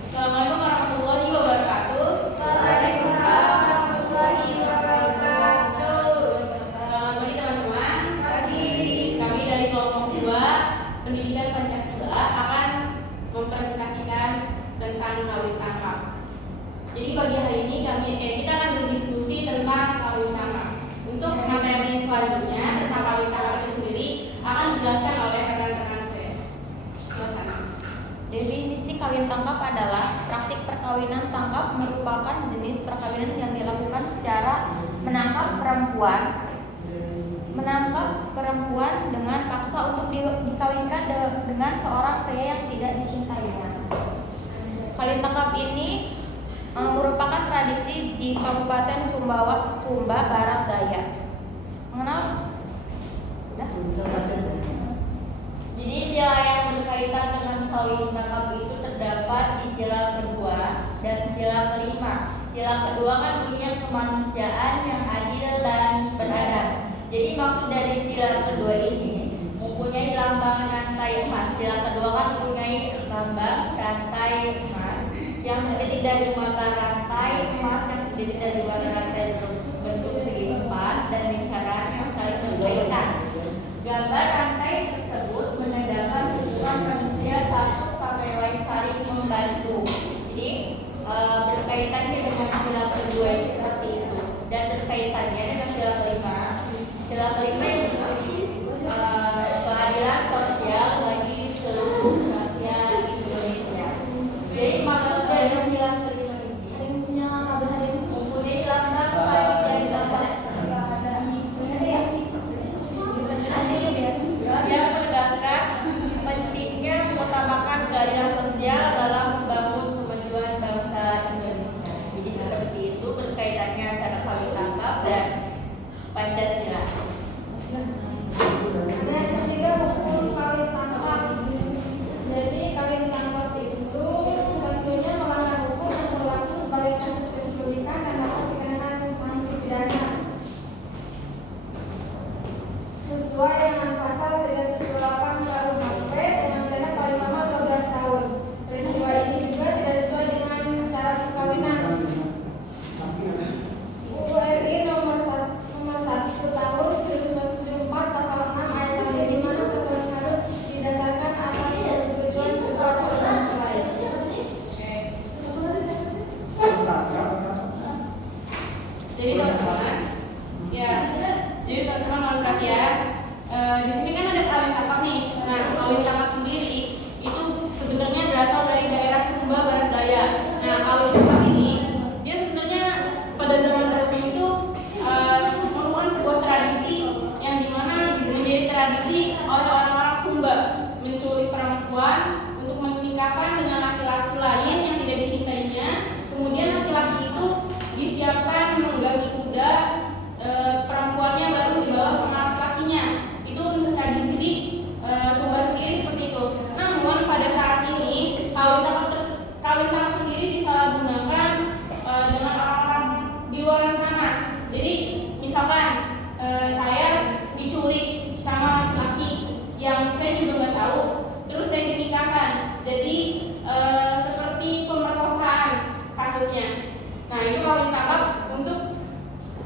Assalamualaikum warahmatullahi wabarakatuh. Waalaikumsalam warahmatullahi wabarakatuh. Selamat pagi teman-teman. Pagi. Kami dari kelompok 2 Pendidikan Pancasila akan mempresentasikan tentang kawin tangkap. Jadi pagi hari ini kita akan berdiskusi tentang kawin tangkap. Untuk materi selanjutnya tentang kawin tangkap itu sendiri akan dijelaskan oleh rekan-rekan saya. Silakan. Definisi kawin tangkap adalah praktik perkawinan tangkap merupakan jenis perkawinan yang dilakukan secara menangkap perempuan dengan paksa untuk dikawinkan dengan seorang pria yang tidak dicintainya. Kawin tangkap ini merupakan tradisi di Kabupaten Sumba Barat Daya. Mengenal? Udah? Jadi sila yang berkaitan dengan kawin tangkap itu terdapat di sila kedua dan sila kelima. Sila kedua kan bunyinya kemanusiaan yang adil dan beradab. Jadi maksud dari sila kedua ini mempunyai lambang rantai emas. Sila kedua kan mempunyai lambang rantai emas yang terdiri dari mata rantai emas yang terdiri dari mata rantai berbentuk segi empat dan lingkaran yang saling berkaitan. Gambar rantai tersebut menandakan hubungan manusia satu sampai lain saling membantu. Jadi berkaitannya dengan sila kedua ini seperti itu, dan berkaitannya dengan sila kelima. Sila kelima yang berbunyi keadilan sosial bagi seluruh rakyat Indonesia. Jadi maksud dari sila kelima ini mempunyai lambang padi dan gambar yang menegaskan pentingnya mengutamakan keadilan sosial dalam membangun kemajuan bangsa Indonesia. Jadi seperti itu berkaitannya antara kawin tangkap dan Pancasila. Yang ketiga, hukum kawin tangkap. Jadi kawin tangkap itu tentunya melanggar hukum yang berlaku sebagai kasus penculikan dan dapat dikenakan sanksi pidana sesuai dengan pasal 378 KUHP dengan pidana paling lama 12 tahun. Peristiwa ini juga tidak sesuai dengan syarat perkawinan. URI nomor 1 tahun 1974 pasal 6 ayat 1 di mana perkawinan harus didasarkan atas persetujuan kedua pasangan mempelai. Jadi teman-teman, jadi teman-teman mohon perhatian. Di sini kan ada kawin tangkap nih. Nah, kawin tangkap sendiri itu sebenarnya berasal dari daerah Sumba Barat Daya. Nah, kawin tangkap ini dia sebenarnya pada zaman dahulu itu merupakan sebuah tradisi yang dimana menjadi tradisi oleh orang-orang Sumba menculik perempuan untuk menikahkan dengan laki-laki lain yang tidak dicintainya. Kemudian laki-laki itu disiapkan menunggangi kuda, perempuannya baru dibawa sama laki-lakinya. Itu untuk tradisi di Sumba sendiri seperti itu. Namun pada saat ini kawin tangkap sendiri disalahgunakan dengan orang-orang di luar sana. Jadi misalkan saya diculik sama laki yang saya juga nggak tahu, terus saya dinikahkan. Jadi seperti pemerkosaan kasusnya. Nah, itu kawin tangkap untuk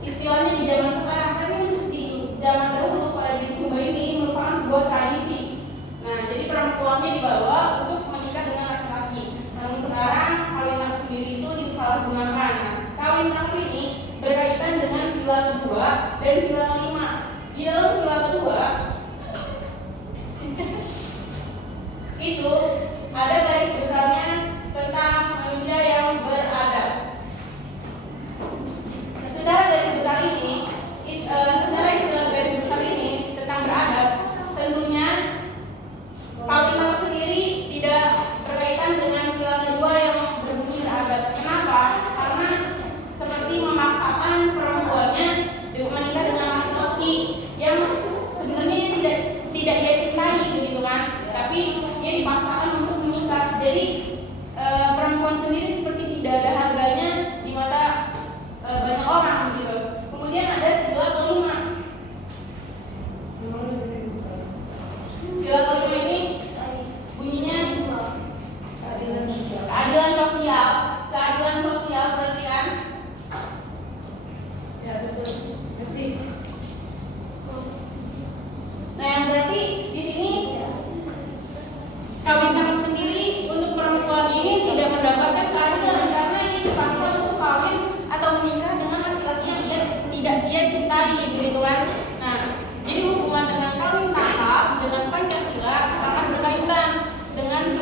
istilahnya di zaman sekarang, tapi untuk di zaman dahulu pada di Sumba ini merupakan sebuah tradisi. Nah, jadi perempuannya dibawa untuk menikah dengan laki-laki. Namun sekarang kawin tangkap sendiri itu disalahgunakan. Nah, kawin tangkap ini berkaitan dengan sila kedua dan sila kelima. Di dalam sila kedua itu ada garis besarnya tentang manusia yang beradab. Secara garis besar ini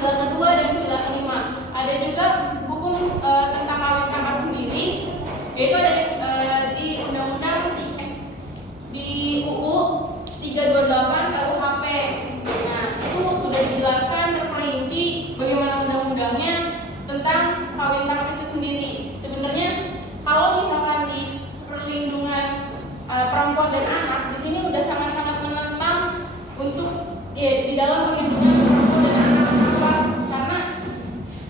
sila kedua dan sila kelima. Ada juga hukum tentang kawin tangkap sendiri, yaitu ada di undang-undang di UU 328 KUHP. Nah, itu sudah dijelaskan terperinci bagaimana undang-undangnya tentang kawin tangkap itu sendiri. Sebenarnya kalau misalkan di perlindungan perempuan dan anak, di sini udah sangat-sangat menentang untuk di dalam perlindungan perempuan dan anak. Kenapa? Karena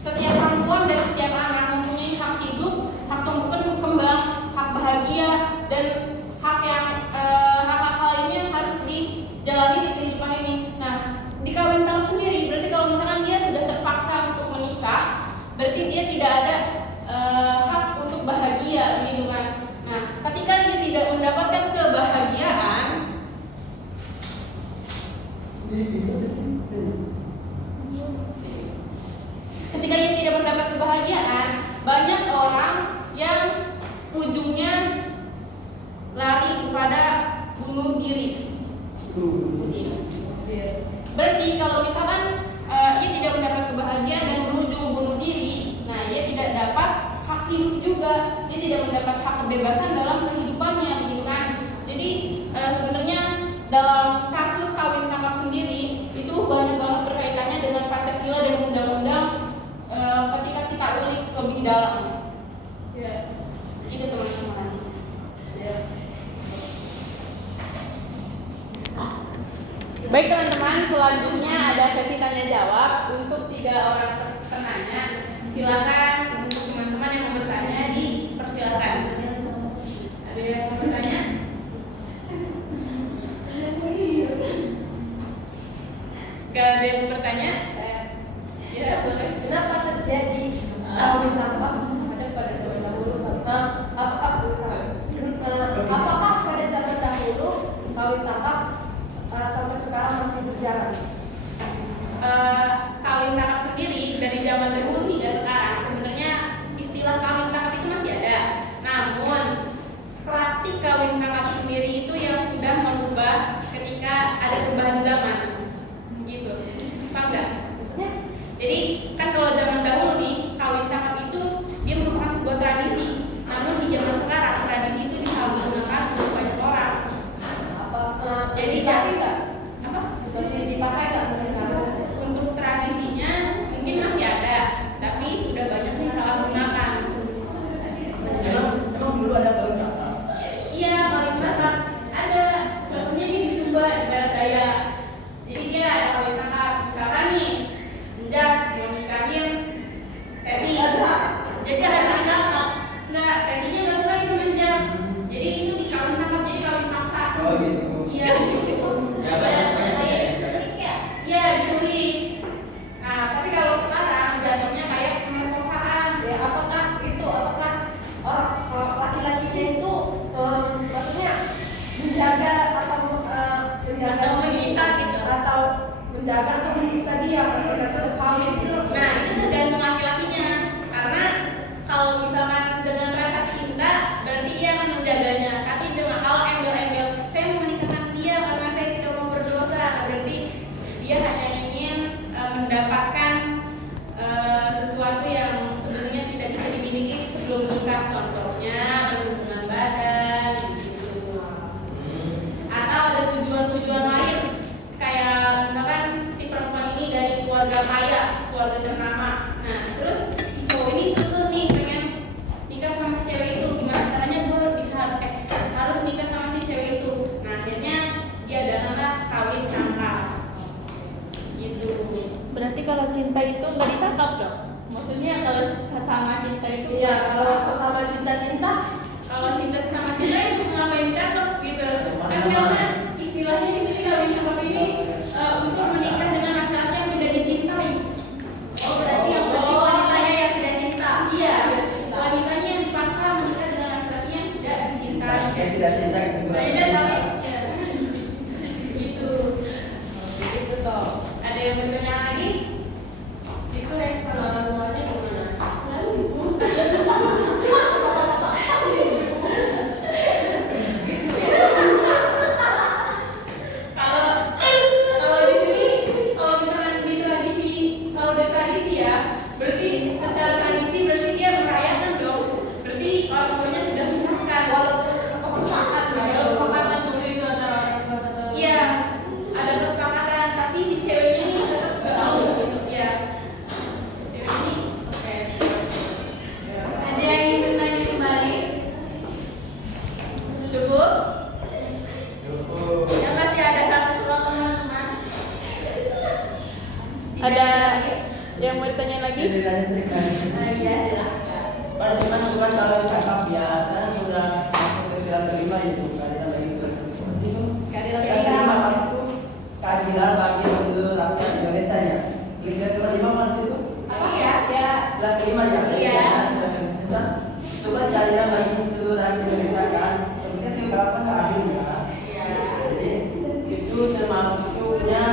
setiap perempuan dan setiap anak mempunyai hak hidup, hak tumbuh kembang, hak bahagia, dan hak yang hak-hak lainnya harus dijalani di kehidupan ini. Nah, di kawin tangkap sendiri berarti kalau misalkan dia sudah terpaksa untuk menikah, berarti dia tidak ada hak untuk bahagia gitu kan. Nah, ketika dia tidak mendapatkan kebahagiaan, ketika dia tidak mendapat kebahagiaan, banyak orang yang ujungnya lari kepada bunuh diri. Berarti kalau misalkan ia tidak mendapat kebahagiaan dan berujung bunuh diri, nah ia tidak dapat hak hidup juga, dia tidak mendapat hak kebebasan dalam kehidupannya, gitu kan. Jadi sebenarnya dalam kasus kawin tangkap sendiri itu banyak banget berkaitannya dengan Pancasila dan undang-undang ketika kita ulik lebih dalam. Ya, itu teman-teman. Ya. Baik teman-teman, selanjutnya ada sesi tanya jawab untuk 3 orang penanya. Silakan untuk teman-teman yang mau bertanya dipersilakan. Ada yang mau bertanya? Gak ada yang mau bertanya? Ya, boleh. Kenapa terjadi kawin tangkap ada pada zaman dahulu? Apakah pada zaman dahulu kawin tangkap sampai sekarang masih berjalan? Kawin tangkap sendiri dari zaman dahulu hingga sekarang sebenarnya istilah kawin tangkap itu masih ada. Namun praktik kawin tangkap sendiri itu yang sudah merubah ketika ada perubahan zaman, gitu. Paham nggak? Jadi kan kalau zaman dahulu nih kawin tangkap itu dia merupakan sebuah tradisi. Namun di zaman sekarang tradisi itu disalahgunakan untuk banyak orang. Jadi dipakai nggak? Apa? Masih dipakai nggak sampai sekarang? Untuk tradisinya mungkin masih ada, tapi sudah banyak disalahgunakan. Emang dulu ada kawin tangkap? Iya, kawin tangkap ada. Contohnya di Sumba di Barat Daya. Jadi dia ada kawin tangkap. Misalkan nih, Njak mau nikahin Teti. Jadi ada kawin tangkap. Enggak, Tetinya nggak suka sama Njak. Jadi itu di kawin tangkap, jadi kawin paksa. Oh gitu. Iya, gitu. Ya banyak ya. Iya, diculik. Nah, tapi kalau sekarang jatuhnya kayak pemerkosaan. Ya, apakah orang laki-lakinya itu maksudnya menjaga atau menjaga Atau menyiksa gitu. atau menjaga atau menyiksa dia ketika sudah kawin? Nah, itu tergantung laki-lakinya. Karena kalau misalkan dengan rasa cinta, berarti ia akan menjaganya. Tapi dengan kalau embel-embel, saya mau menikahkan dia karena saya tidak mau berdosa, berarti dia hanya ingin mendapatkan sesuatu yang sebenarnya tidak bisa dimiliki sebelum nikah. Contohnya berhubungan badan, gitu. Atau ada tujuan-tujuan lain, kayak misalkan si perempuan ini dari keluarga kaya, keluarga ternama. Nah, terus si cowok ini kekeh nih pengen nikah sama si cewek itu. Gimana caranya gue bisa harus nikah sama si cewek itu? Nah, akhirnya dia adalah kawin tangkap. Gitu. Berarti kalau cinta itu nggak ditangkap dong? Maksudnya kalau sesama cinta itu? Iya, kalau sesama cinta-cinta Kalau cinta sama cinta itu ngapain ditangkap gitu? Kan karena istilahnya di sini kawin tangkap ini untuk menikah dengan laki-laki yang tidak dicintai. Oh, berarti yang wanitanya yang tidak cinta? Iya, wanitanya yang dipaksa menikah dengan laki-laki yang tidak dicintai. Yang tidak cinta itu Iya, tapi ya. Gitu. gitu toh. Ada yang bertanya lagi? Itu kalau orang tuanya gimana? Kalau di sini, kalau misalkan di tradisi, kalau di Ada yang mau ditanyain lagi? Jadi tanya sedikit. Iya, silakan. Pada zaman bukan kalau cakap ya, kan sudah masuk ke sila kelima itu keadilan bagi seluruh manusia itu. Keadilan Sila kelima itu keadilan bagi seluruh rakyat Indonesia ya. Sila kelima mana itu? Apa ya? Ya. Sila kelima ya. Iya. Sila kelima. Coba keadilan bagi seluruh rakyat Indonesia kan. Indonesia itu berapa keadilan ya? Iya. Jadi itu termasuknya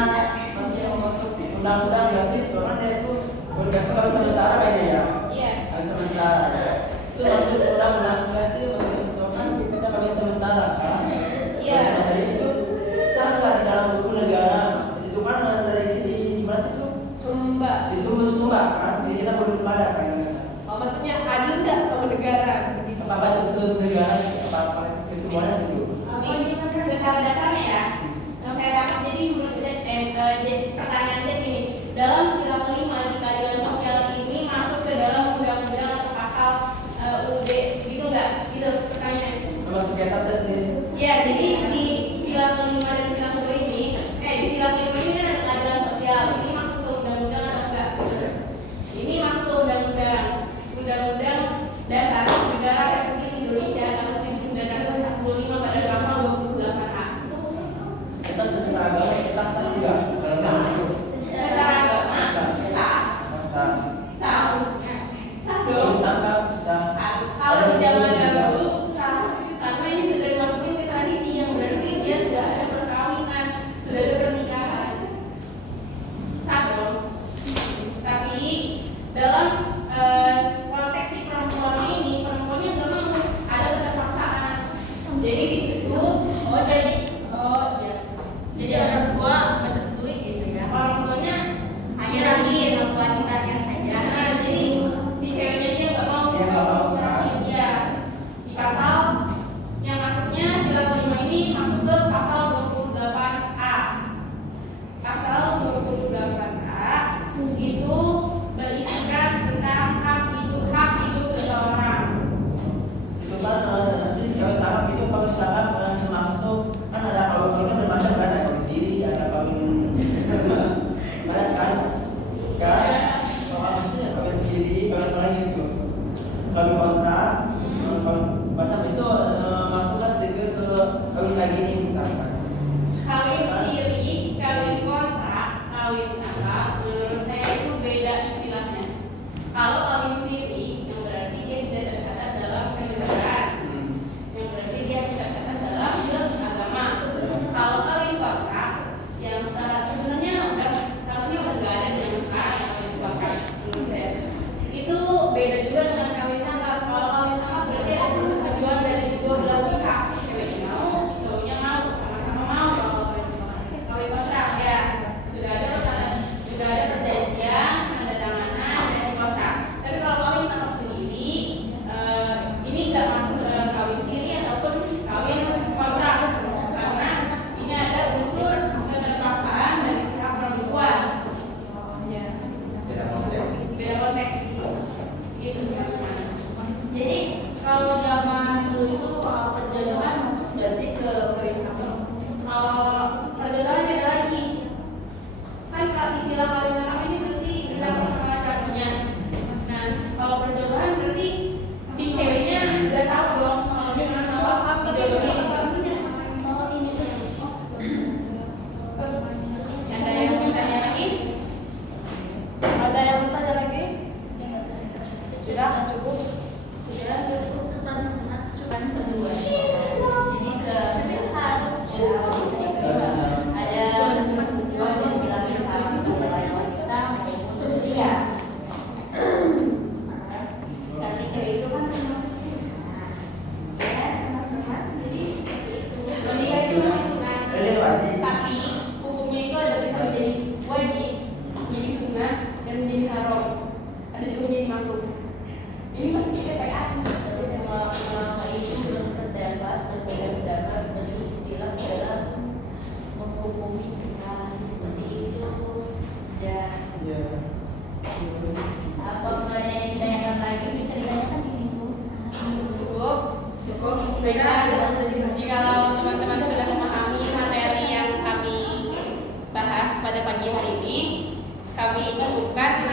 masih masuk undang-undang nggak sih? Soalnya dia itu bergantung kalau sementara kayaknya ya. Iya. Kalau sementara itu masuk undang-undang nggak sih? Soalnya kita kami sementara kan. Iya. Jadi itu sah nggak di dalam hukum negara? Itu kan dari sini di mana sih itu? Sumba. Di Sumba kan. Jadi kita belum ada kan. Oh, maksudnya adil nggak sama negara begitu? Apa itu seluruh negara? Apa kesemuanya gitu? Secara dasarnya ya, yang saya tangkap jadi menurut jadi pertanyaannya gini, dalam sila kelima di keadilan sosial ini masuk ke dalam undang-undang atau pasal UUD gitu nggak? Gitu pertanyaannya. Termasuk kitab dan sih. Ya, jadi di sila kelima dan sila kedua ini, di sila kelima ini kan ada keadilan sosial. Ini masuk ke undang-undang atau enggak? Ini masuk ke undang-undang dasar negara Republik Indonesia tahun 1945 pada pasal 28A. Kita secara agama kita sah juga kalau nggak itu. Secara agama sah, Masa sah, sah kalau dong. ditangkap sah. Kalau di zaman dahulu sah, karena ini sudah dimasukin ke tradisi yang berarti dia sudah ada perkawinan, sudah ada pernikahan. Sah dong. Tapi dalam konteks si perempuan ini, perempuannya nggak mau, ada keterpaksaan. Jadi di situ Jadi orang tua merestui gitu ya. orang tuanya Hanya lagi wanitanya saja. nah, jadi si ceweknya dia nggak mau. Dia nggak mau, kan? Iya. Di pasal yang masuknya sila kelima ini masuk ke pasal 28A. Pasal 28A itu berisikan tentang hak hidup seseorang. Itu kan sih cewek tangkap itu kalau misalkan masuk kan ada kalau kan bermacam kan ada kawin siri ada kawin banyak kan kalau maksudnya kawin siri kawin apa lagi itu kawin kontrak kawin macam itu masuklah sedikit ke kawin kayak gini misalkan. Kawin siri, kawin kontrak, kawin apa? Menurut saya itu beda istilahnya. Kalau kawin siri, yang berarti dia tidak tercatat dalam kenegaraan, yang berarti dia tidak tercatat dalam agama. Kalau kawin kontrak, yang sebenarnya harusnya udah nggak ada di zaman sekarang kawin kontrak menurut saya. Itu beda juga dengan kawin tangkap. Kalau kawin tangkap berarti ada persetujuan dari kedua belah pihak, si ceweknya mau, si cowoknya mau, sama-sama mau. Kalau kawin kontrak ya sudah ada perjanjian, ada tanganan dan kontrak. Tapi kalau kawin tangkap sendiri, ini nggak masuk ke dalam kawin siri ataupun kawin kontrak karena ini ada unsur keterpaksaan dari pihak perempuan. Beda konteks. Gitu namanya. Jadi kalau zaman dulu itu perjodohan masuk nggak sih ke kawin tangkap? Perjodohan beda lagi. Kan kalau istilah kawin tangkap ini berarti kita sama laki-lakinya. Nah, kalau perjodohan berarti si ceweknya sudah tahu dong kalau dia mau dijodohin. Ada yang bertanya lagi? Ada yang bertanya lagi? Sudah cukup? Sudah cukup. Cukup kedua. Jadi ke ada tujuan yang dilakukan oleh wanita maupun pria. Ketika itu kan termasuk sunnah. Ya, teman-teman. Jadi seperti itu. Jadi itu masih sunat. Jadi wajib. Tapi hukumnya itu ada bisa menjadi wajib, menjadi sunnah dan menjadi haram. Ada juga menjadi makruh. Ini maksudnya TPA. Itu belum terdapat berbeda pendapat terus bilang dalam menghukumi hal seperti itu. Dan Ya. apa misalnya yang ditanyakan lagi ceritanya kan gini Bu. Cukup. Baiklah, jika teman-teman sudah memahami materi yang kami bahas pada pagi hari ini, kami kami tentukan